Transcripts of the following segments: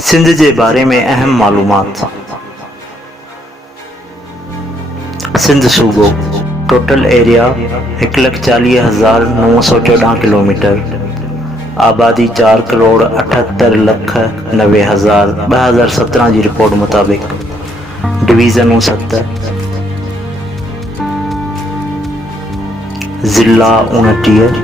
सिंध के बारे में अहम मालूमात। सिंध सूबो टोटल एरिया 1,40,914 किलोमीटर, आबादी 4,78,90,000 2017 की रिपोर्ट मुताबिक, डिवीज़नों 7, ज़िला 29,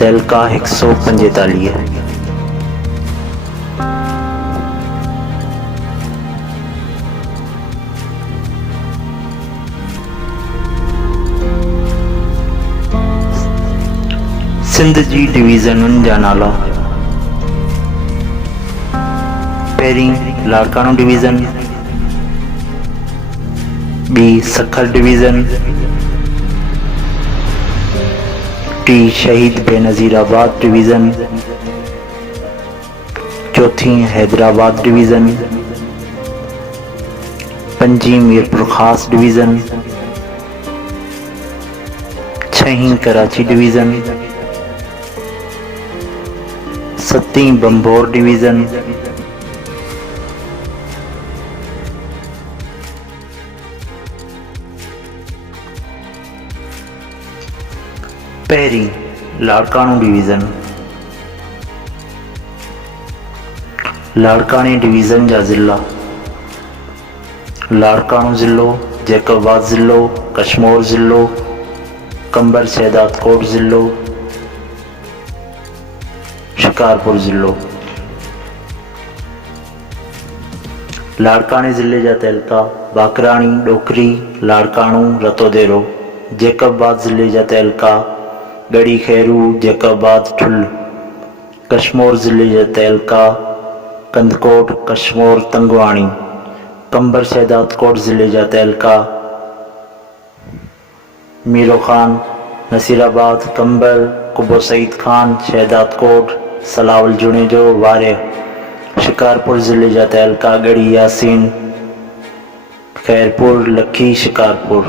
तहलका 145। सिंध जी डिवीज़नुनि जा नाला। पहिरीं लाड़कानो डिवीज़न, ॿी सखर डिवीज़न, टी शहीद बेनज़ीराबाद डिवीज़न, चौथी हैदराबाद डिवीज़न, पंजी मीरपुर ख़ास डिवीज़न, छहीं कराची डिवीज़न, सतीं बंबोर डिवीज़न, पहिरीं लाड़कानो डिवीज़न। लाड़काने डिवीज़न जा ज़िला: लाड़कानो ज़िलो, जैकबाद ज़िलो, कशमोर ज़िलो, कंबर शहदादकोट ज़िलो, शिकारपुर ज़िलो। लाड़काने ज़िले जा तहलका: बाकराणी, डोकरी, लाड़कानो, रतोदेरो। जैकबाद ज़िले जा तहलका: गढ़ी खैरू, जैकबाद, ठुल। कशमोर ज़िले जा तहलका: कंदकोट, कशमोर, तंगवाणी। कंबर शहदादकोट ज़िले जा तहलका: मीरो खान, नसीराबाद, कंबर, कुबो सईद खान, शहदादकोट, सलावल जुनेजो, वारे। शिकारपुर ज़िले जा तहलका: गढ़ी Yasin, Khairpur, Lakhi, Shikarpur.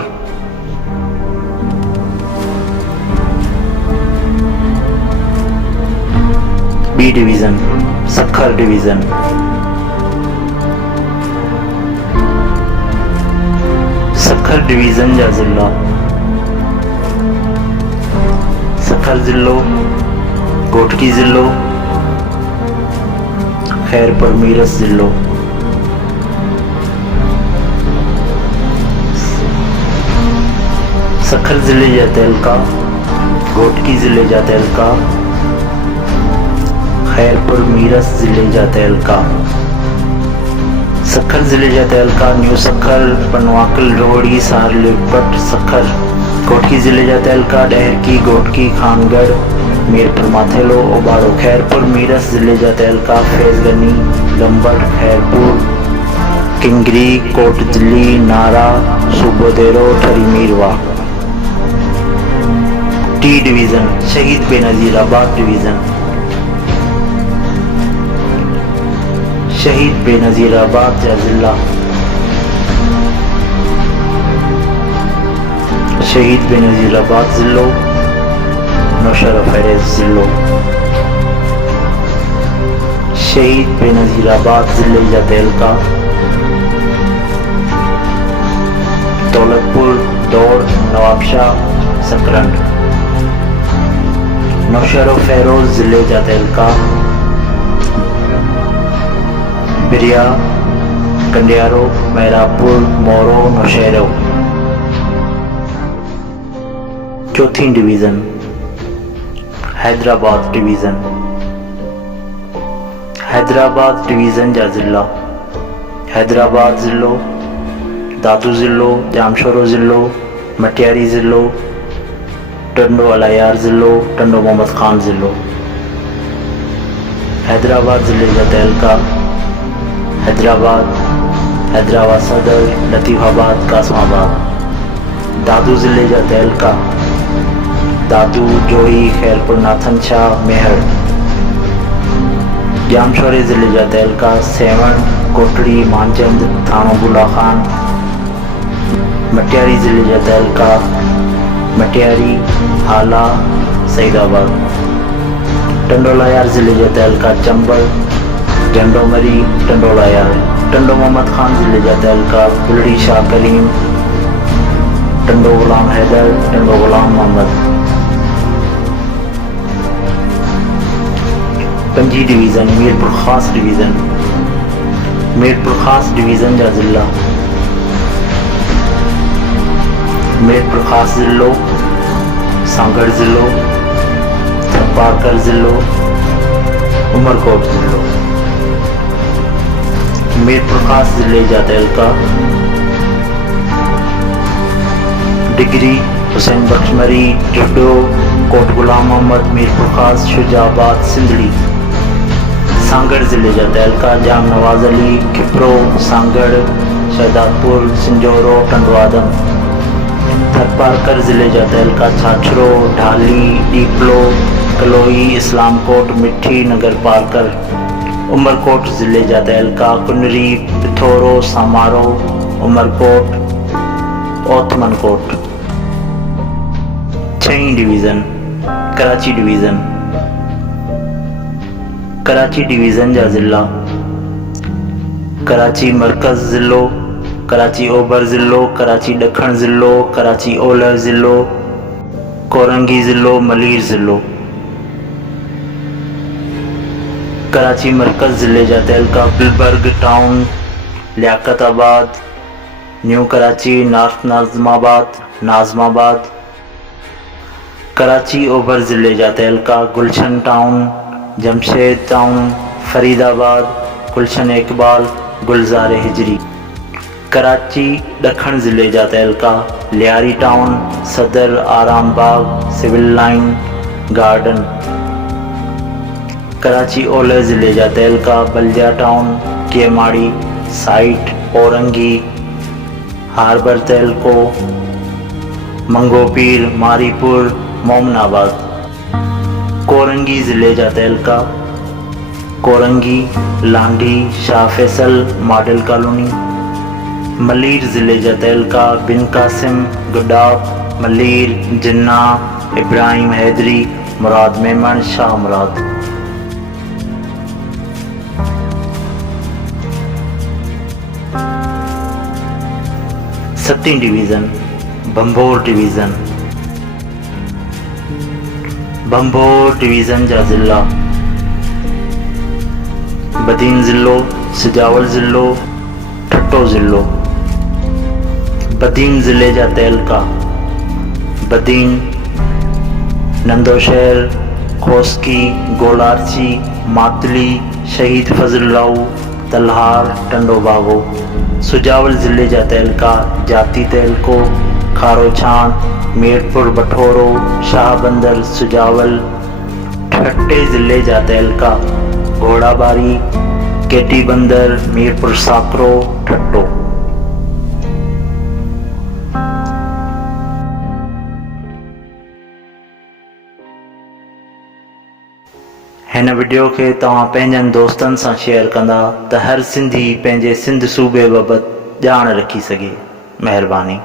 B division Sukkur division. Sukkur division जा ज़िला: सखर ज़िलो, घोटकी ज़िलो, खैरपुर मीरस ज़िलो। सखर ज़िले जा तहलका: घोटकी ज़िले जा तहलका, खैरपुर मीरस ज़िले जा तहलका। सखर ज़िले जा तहलका: न्यू सखर, पनवाकल, रोहड़ी, सारलीपट, सखर। घोटकी ज़िले जा तहलका: डहरकी, घोटकी, खानगढ़, मीरपुर माथेलो, ओबाड़ो। खैरपुर मीरस ज़िले जा तहलका: फैज़गनी, लंबड़, खैरपुर, किंगरी, कोटदिल्ली, नारा, सूबोदेरो, ठरी मीरवा। टी डिवीज़न शहीद बेनज़ीराबाद डिवीज़न। शहीद बेनज़ीराबाद जा ज़िला: शहीद बेनज़ीराबाद ज़िलो, नौशहरा फैज़ ज़िलो। शहीद बेनज़ीराबाद ज़िले जा तहलका: दौलतपुर, दौड़, नवाबशाह, सकरंड। नौशहरा फैरोज़ ज़िले जा तहलका: बिरिया, कंडियारो, मैरापुर, मोरो, नौशहरा। चौथी division Hyderabad division. Hyderabad division जा ज़िला: हैदराबाद ज़िलो, दादू ज़िलो, जामशोरो ज़िलो, मटियारी ज़िलो, टंडो अलायार ज़िलो, टंडो मोहम्मद खान ज़िलो। हैदराबाद ज़िले जा तहलका: हैदराबाद, हैदराबाद सदर, लतीफ़ाबाद, कासमाबाद। दादू ज़िले जा तहलका: दादू, जोही, खैरपुर, नाथन शाह, मेहर। जामशोरे ज़िले जा तहलका सेवण, कोटड़ी, मानचंद, थानो बुला खान। मटियारी ज़िले जा तहलका मटियारी, हाला, सईदाबाद। टंडोलायार ज़िले जा तहलका चंबल, झंडोमरी, टंडोलायार। टंडो मोहम्मद खान ज़िले जा तहलका बुलड़ी शाह करीम, टंडो गुलाम हैदर, टंडो गुलाम मोहम्मद। पंजी division Mirpur Khas division, Mirpur Khas division जा ज़िला मीरपुर ख़ास ज़िलो, सांगड़ ज़िलो, थरपारकर ज़िलो, उमरकोट ज़िलो। मीरपुर ख़ास ज़िले जा तहलका डिगरी, हुसैन बख्शमरी, टिड्डो, कोट गुलाम मोहम्मद, मीरपुर ख़ास, शुजाबाद, सिंधड़ी। सांगड़ ज़िले जा तहलका जाम नवाज अली, खिपरो, सांगड़, शहदादपुर, सिंजोरो, टंडो आदम। थरपारकर ज़िले जा तहलका छाछरो, ढाली, डीपलो, कलोई, इस्लामकोट, मिठी, नगर पारकर। उमरकोट ज़िले जा तहलका कुनरी, पिथोरो, समारो, उमरकोट, ओथमनकोट। छहीं division Karachi division, Karachi division जा ज़िला कराची मरकज़ ज़िलो, कराची ओभर ज़िलो, कराची ॾखण ज़िलो, कराची ओलह ज़िलो, कोरंगी ज़िलो, मलीर ज़िलो। कराची मरकज़ ज़िले जा तहलका Gulberg town, Liaquatabad, new Karachi, north Nazimabad. Karachi ओभर ज़िले जा तहलका गुलशन टाउन, जमशेद टाउन, फरीदाबाद, गुलशन इकबाल, गुलजार हिजरी। कराची ॾखण ज़िले जा तहलका Lyari town, Saddar, Aram Bagh, civil line, garden. Karachi ओलह ज़िले जा तहलका Baldia town, Kemari, site, Orangi, harbour तहलको, मंगोपीर, मारीपुर, मोमनाबाद। कोरंगी ज़िले जा तहलका कोरंगी, लांडी, शाह फैसल, मॉडल कॉलोनी। मलीर ज़िले जा तहलका बिन कासिम, गुडाफ, मलीर, जिन्ना, इब्राहिम हैदरी, मुराद मेमन, शाह मुराद। सतीं division Bhambhor division, Bhambhor division जा ज़िला बदीन ज़िलो, सिजावल ज़िलो, ठट्टो ज़िलो। बदीन ज़िले जा तहलका बदीन, नंदोशहर, खोसकी, गोलारची, मातली, शहीद फजलुल्लाह, तलहार, टंडो बागो। सुजावल ज़िले जा तहलका जाती तहलको, खारोछान, मीरपुर बठोरो, शाहबंदर, सुजावल। ठट्टे ज़िले जा तहलका घोड़ाबारी, केटी बंदर, मीरपुर साकरो, ठट्टो। हिन वीडियो के तव्हां पंहिंजनि दोस्तनि सां शेयर कंदा त हर सिंधी पंहिंजे सिंध सूबे बाबति ॼाण रखी सघे। महिरबानी।